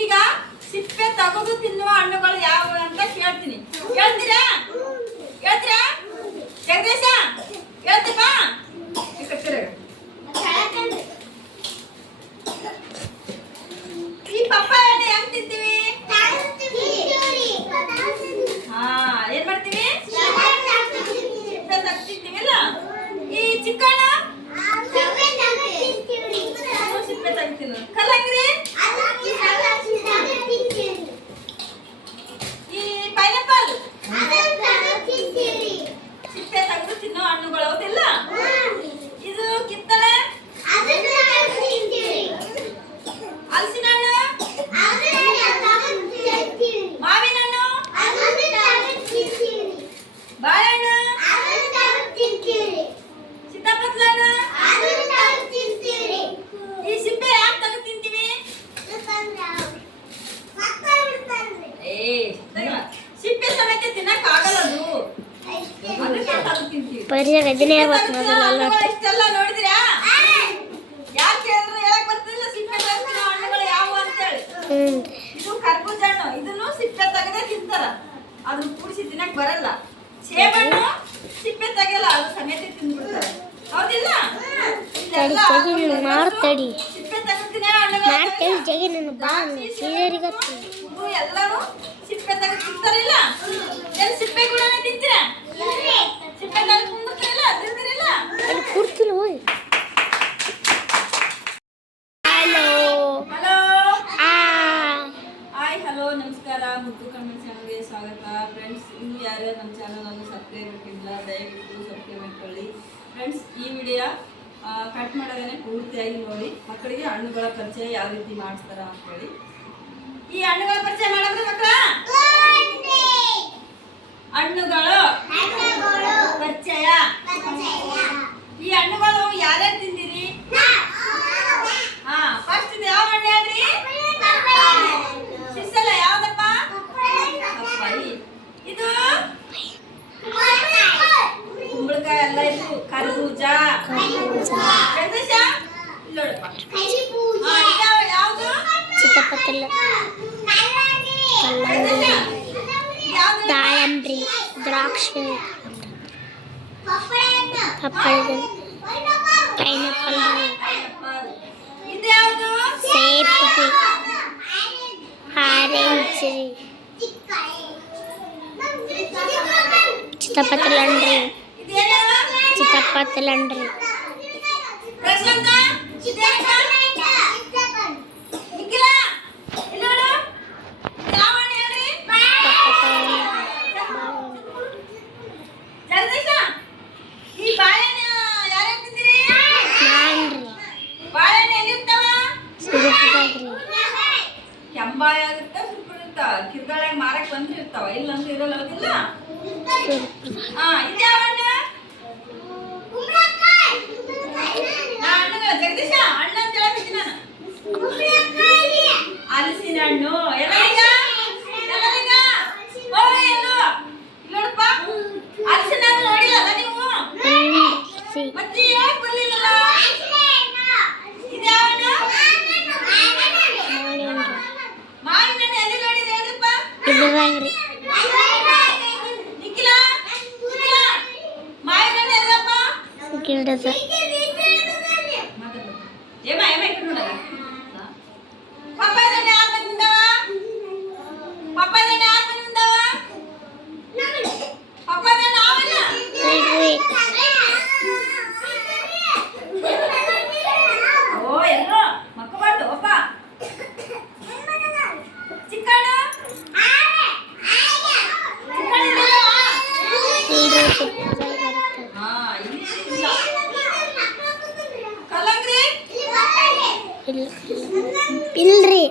ಈಗ ಸಿಪ್ಪೆ ತೆಗೆದು ತಿನ್ನುವ ಹಣ್ಣುಗಳು ಯಾವುವು ಅಂತ ಕೇಳ್ತೀನಿ. ಹೇಳ್ತೀರಾ? ಹೇಳ್ತೀರಾ? ಜಗದೀಶ ಹೇಳ್ತೀಪ? ಈ ಪಪ್ಪಾಯ ಹಣ್ಣು ಹೆಂಗ್ ತಿಂತೀವಿ? ಹಾ, ಏನ್ ಮಾಡ್ತೀವಿ? ಸಿಪ್ಪೆ ತೆಗ್ದು ತಿಂತೀವಿಲ್ಲ? ಈ ಚಿಕ್ಕಣ್ಣ ಸಿಪ್ಪೆ ತೆಗ್ದು ಕಲ್ಲಂಗಡಿ, ಈ ಪೈನಾಪಲ್ ಸಿಪ್ಪೆ ತೆಗೆದು ತಿನ್ನೋ ಹಣ್ಣುಗಳು ಹೌದಿಲ್ಲ? ಇದು ಕಿತ್ತಳೆ, ಹಲಸಿನ ಹಣ್ಣು, ಮಾವಿನ ಹಣ್ಣು, ಬಾಳೆಹಣ್ಣು, ಸೀತಾಫಲ ಹಣ್ಣು. ಈ ಸಿಪ್ಪೆ ಯಾಕೆ ತೆಗೆದು ತಿಂತೀವಿ? ಸಿಪ್ಪೆ ಸಮೇತ ತಿನ್ನಕ್ ಆಗಲ್ಲ ಅದು, ಅದಕ್ಕೆ ತೆಗೆದು ತಿಂತೀವಿ. ಇಷ್ಟೆಲ್ಲ ನೋಡಿದ್ರಾ? ಯಾಕೆ ಕೇಳಿದ್ರು ಹೇಳಕ್ ಬರ್ತಿಲ್ಲ ಸಿಪ್ಪೆ ತೆಗೆದು ಹಣ್ಣುಗಳು ಯಾವುವು ಅಂತೇಳಿ. ಇದು ಕರ್ಬೂಜ ಹಣ್ಣು, ಇದನ್ನು ಸಿಪ್ಪೆ ತೆಗೆದೇ ತಿಂತಾರ, ಅದನ್ನ ಕೂಡಿಸಿ ತಿನ್ನಕ್ ಬರಲ್ಲ. ಸೇಬಣ್ಣು ಸಿಪ್ಪೆ ತೆಗೆಯಲ್ಲ, ಅದು ಸಮೇತ ತಿಂದ್ಬಿಡ್ತಾರೆ ಹೌದಿಲ್ಲ? ಸಿಪ್ಪೆ ತೆಗೆದಿನ ಎಲ್ಲರೂ ಸಿಪ್ಪೆ ತೆಗೆದು ತಿಂತಾರಿಲ್ಲ? ಏನ್ ಸಿಪ್ಪೆ ಕೂಡ ತಿಂತೀರಾ? ಸಿಪ್ಪೆ ತೆಗೆದು ತಿಂದಿರ್ತಾರಿಲ್ಲ, ತಿಂದಿರಿಲ್ಲ? ಹಲೋ ನಮಸ್ಕಾರ, ಮುದ್ದು ಕಮೆಂಟ್ ಚಾನಲ್ಗೆ ಸ್ವಾಗತ. ಫ್ರೆಂಡ್ಸ್, ಇನ್ನು ಯಾರು ನಮ್ಮ ಚಾನಲನ್ನು ಸಬ್ಸ್ಕ್ರೈಬ್ ಮಾಡಿಲ್ಲ ದಯವಿಟ್ಟು ಸಬ್ಸ್ಕ್ರೈಬ್ ಮಾಡ್ಕೊಳ್ಳಿ. ಫ್ರೆಂಡ್ಸ್, ಈ ವಿಡಿಯೋ ಕಟ್ ಮಾಡೋದೇ ಪೂರ್ತಿಯಾಗಿ ನೋಡಿ. ಮಕ್ಕಳಿಗೆ ಹಣ್ಣುಗಳ ಪರಿಚಯ ಯಾವ ರೀತಿ ಮಾಡಿಸ್ತಾರ ಅಂತೇಳಿ. ಈ ಹಣ್ಣುಗಳ ಪರಿಚಯ ಮಾಡಿದ್ರೆ ಮಕ್ಕಳ ಹಣ್ಣುಗಳು ಪರಿಚಯ. ಈ ಹಣ್ಣುಗಳು ಯಾರ್ಯಾರು ತಿಂದಿರಿ? ಹಾ, ಫಸ್ಟ್ ಇದು ಯಾವ ಹಣ್ಣು ಹೇಳ್ರಿ? ಶಿಸಲ ಯಾವ್ದಪ್ಪ? ಪಪ್ಪಾಯಿ. ಇದು ಕುಂಬಳಕಾಯಿ ಎಲ್ಲ, ಇದು ಕರ್ಬೂಜ. ಜಗದೀಶ ಯಾವುದು? ದಾಳಂಬ್ರಿ, ದ್ರಾಕ್ಷಿ, ಪೈನಾಪಲ್, ಇದು ಯಾವುದು? ಸೇಬು, ಆರೆಂಜ್, ಚಿತ್ತಪತ್ತಲಂಡ್ರಿ, ಚಿತ್ತಪತ್ತಲಂಡ್ರಿ. ಪ್ರಶಾಂತ ಇದೇನಪ್ಪ? ನಿಖಿಲ ಇಲ್ಲಿ ನೋಡು, ಯಾವ ಹಣ್ಣು ಹೇಳ್ರಿ? ಜಗದೀಶ, ಈ ಬಾಳೆಹಣ್ಣು ಯಾರ್ಯಾರು ತಿಂದಿರಿ? ಬಾಳೆಹಣ್ಣು ಎಲ್ಲಿರ್ತಾವ? ಕೆಂಬಾಯ ಆಗಿರ್ತಾವ, ಸುರ್ಪಿರ್ತಾವ, ಕಿರ್ದಾಳ್ಯಾಗ ಮಾರಕ್ ಬಂದಿರ್ತಾವ, ಇಲ್ಲಂದ್ರೆ ಇರಲ್ಲ ಹೌದಿಲ್ಲ? ಹಾ, ಇದು ಯಾವ ಹಣ್ಣು? ಜಗದೀಶ ಹಣ್ಣು ಅಂತ ಹೇಳಬೇಕು ನಾನು. ಹಲಸಿನ ಹಣ್ಣು. ಎಲ್ಲರಿಗ ಓ ಎಲ್ಲೋ ನೋಡಪ್ಪ, ಹಲಸಿನ ಹಣ್ಣು ನೋಡಿಲ್ಲ ನೀವು? ಮತ್ತೆ ಯಾಕೆ ಬರ್ಲಿಲ್ಲ? ಇದು ಯಾವ ಹಣ್ಣು? ಮಾವಿನ ಹಣ್ಣು. ಎಲ್ಲಿ ನೋಡಿದ್ರೆ ಹೇಳ್ರಪ್ಪ? ನಿಖಿಲ ಮಾವಿನ ಹಣ್ಣು ಎಲ್ಲಪ್ಪ? ಏಮ ಏಮ ಇಟ್ಟು ನೋಡಲ್ಲ. ಪಪ್ಪಾಯ ಹಣ್ಣು ಯಾರು ಬಂದಿದ್ದಾವ? ಪಪ್ಪಾಯ ಹಣ್ಣು ಯಾರು ಬಂದಿದ್ದಾವ? ಪಪ್ಪಾಯ ಹಣ್ಣು ಅವಲ್ಲ? ಓ ಎಲ್ಲೋ ಮಕ್ಕಬಾರ್ದು ಒಪ್ಪ. ಚಿಕ್ಕಣ್ಣ ಇಲ್ರಿ.